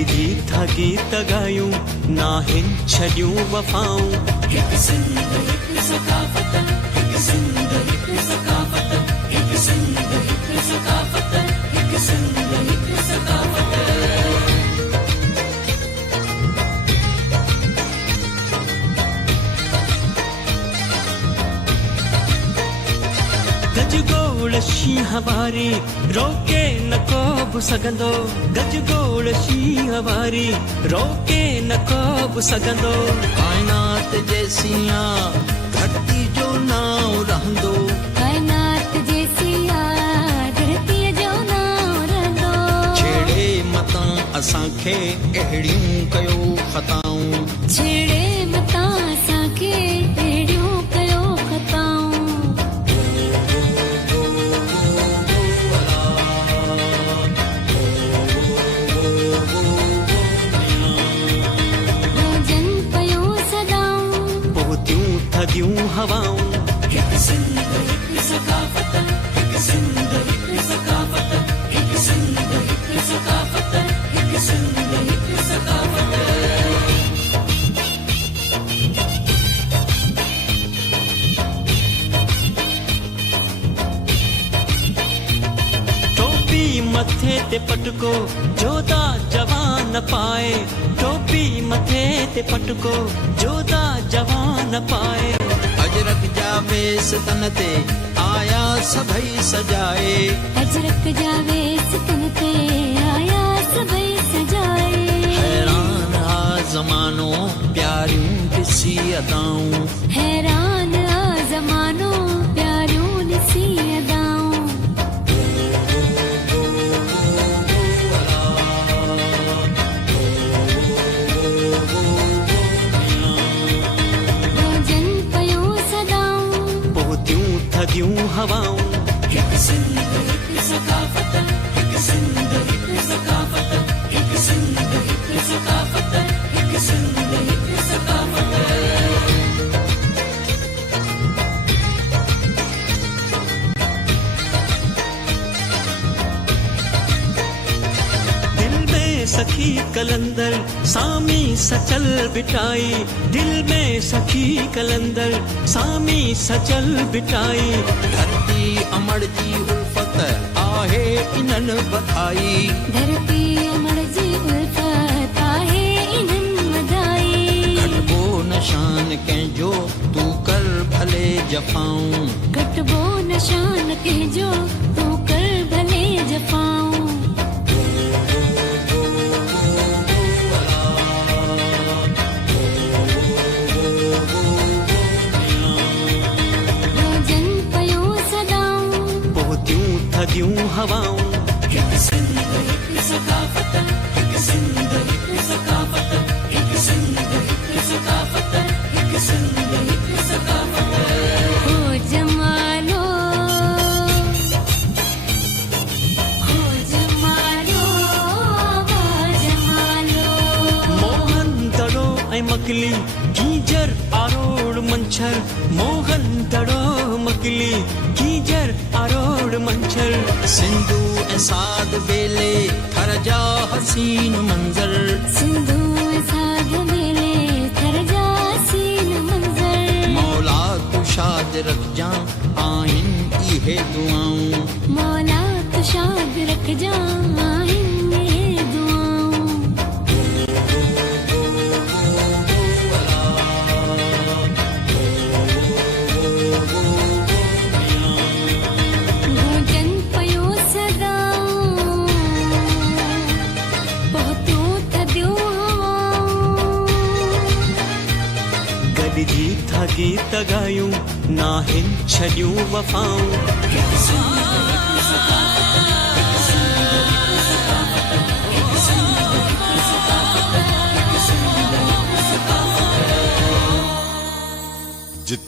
गॾिजी था गीत ॻायूं नाहिन छॾियूं वफ़ाऊं हिक सिंध हिक सकाफ़त हिक सिंध हिक सकाफ़त हिक सिंध हिक सकाफ़त हिक सिंध हिक सकाफ़त गजगोड़ शींहं वारी रोके न को बि सघंदो गजगोड़ शींहं वारी रोके न को बि सघंदो काइनात जे सिया धरती जो नाव रहंदो काइनात जे सिया धरती जो नाव रहंदो छेड़े मतां असांखे अहिड़ियूं कयो ख़ताऊं छेड़े मतां असांखे अहिड़ियूं कयो ख़ताऊं थदियूं हवाऊं हिक सिंध हिक सकाफ़त हिक सिंध हिक सकाफ़त हिक सिंध हिक सकाफ़त हिक सिंध हिक सकाफ़त टोपी मथे ते पटको जोधा जवान पाए टोपी मथे ते पटको जोधा जवान पाए अजरक जा वेस तन ते आया सभई सजाए अजरक जा वेस तन ते आया सभई सजाए हैरान आ ज़मानो प्यारियूं ॾिसी अदाऊं हैरान आ ज़मानो प्यारियूं ॾिसी अदाऊं थदियूं हवाऊं हिक सिंध हिक सकाफ़त हिक सिंध हिक सकाफ़त हिक सिंध हिक सकाफ़त हिक सिंध हिक सकाफ़त दिल में सखी कलंदर सामी सचल बिठाई दिल में सखी कलंदर सामी सचल बिठाई धरती अमर जी उल्फत आहे इन्हन बधाई धरती अमर जी उल्फत आहे इन्हन बधाई घटबो निशान कंहिंजो तू कर भले जफ़ाऊं घटबो निशान कंहिंजो तू कर भले जफ़ाऊं थदियूं हवाऊं हिक सिंध हिक सकाफ़त हिक सिंध हिक सकाफ़त हिक सिंध हिक सकाफ़त हिक सिंध हिक सकाफ़त हो जमालो मोहन दड़ो ऐं मकली गीजर आरोड़ मंछर मोहन दड़ो मकली गीजर आरोड़ मंछर सिंधु ऐं साध बेले थर जा हसीन मंज़र सिंधु ऐं साध बेले थर जा हसीन मंज़र मौला तू शाद रखजां आहिन इहे दुआऊं मौला तू शाद रखजां आहिन इहे दुआऊं गॾिजी था गीत ॻायूं नाहिन छॾियूं वफ़ाऊं हिक सिंध हिक सकाफ़त